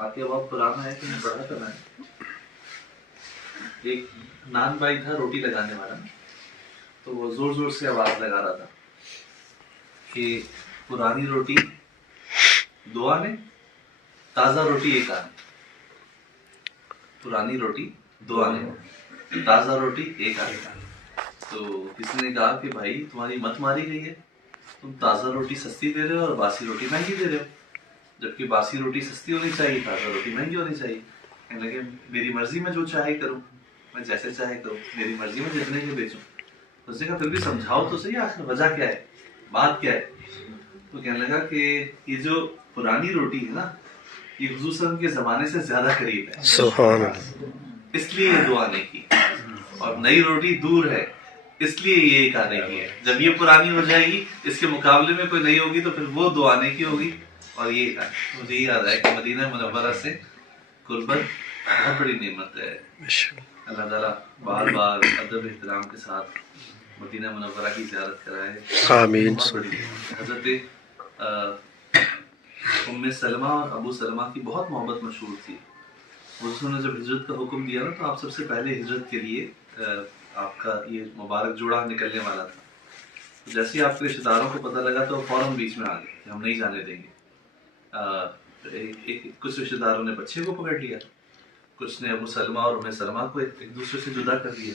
वाकया बहुत पुराना है कि मैं पढ़ा था मैंने। एक नान भाई था रोटी लगाने वाला, तो वो जोर जोर से आवाज लगा रहा था कि पुरानी रोटी दो आने, ताजा रोटी एक आने। पुरानी रोटी दो आने, ताजा रोटी एक आने। तो किसी ने कहा कि भाई तुम्हारी मत मारी गई है, तुम ताजा रोटी सस्ती दे रहे हो और बासी रोटी महंगी दे रहे हो, जबकि बासी रोटी सस्ती होनी चाहिए, ताजा रोटी महंगी होनी चाहिए। कहने लगे मेरी मर्जी में जो चाहे करूं, मैं जैसे चाहे करूं, मेरी मर्जी में जितने के बेचूं। तो उसने कहा फिर भी समझाओ तो सही, आखिर वजह क्या है, बात क्या है। तो कहने लगा कि ये जो पुरानी रोटी है ना, ये हुजूर सल्लल्लाहु अलैहि वसल्लम के जमाने से ज्यादा करीब है, सुभान अल्लाह, इसलिए ये दो आने की, और नई रोटी दूर है इसलिए ये एक आने की है। जब ये पुरानी हो जाएगी, इसके मुकाबले में कोई नई होगी, तो फिर वो दो आने की होगी और ये एक आने। मुझे ये याद है कि मदीना मुनव्वरा से कुर्बत बहुत बड़ी नेमत है। अल्लाह ताला बार बार अदब एहतराम के साथ मदीना मुनव्वरा की ज़ियारत कराए। आमीन। हज़रत उम्मे सलमा और अबू सलमा की बहुत मोहब्बत मशहूर थी। उसने जब हिजरत का हुक्म दिया ना, तो आप सबसे पहले हिजरत के लिए आपका ये मुबारक जोड़ा निकलने वाला था। तो जैसे ही आपके रिश्तेदारों को पता लगा तो फौरन बीच में आ गए कि हम नहीं जाने देंगे। कुछ रिश्तेदारों ने बच्चे को पकड़ लिया, कुछ ने अबू सलमा और उम्मे सलमा को एक दूसरे से जुदा कर दिया,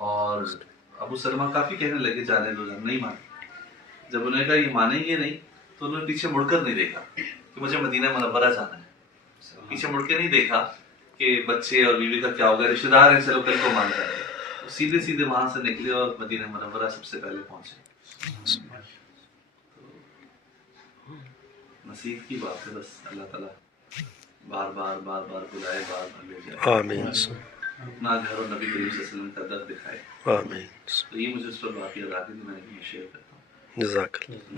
और अबू सलमा काफ़ी कहने लगे जाने दो, हम नहीं माने। जब उन्होंने कहा ये मानेंगे नहीं, तो उन्होंने पीछे मुड़कर नहीं देखा कि मुझे मदीना मुनव्वरा जाना है। पीछे मुड़ के नहीं देखा कि बच्चे और बीवी का क्या होगा, रिश्तेदार हैं, चलो कल को मान जाएंगे। तो सीधे सीधे वहां से निकले और मदीना मुनव्वरा सबसे पहले पहुंचे। तो नसीब की बात है, बस अल्लाह ताला बार बार बुलाए, बार बार ले जाए। आमीन। अपना घर और नबी करीम सल्लल्लाहु अलैहि वसल्लम का दर दिखाए। आमीन। तो ये मुझे उस पर बात याद आ गई, मैंने शेयर करता हूँ। जज़ाकल्लाह।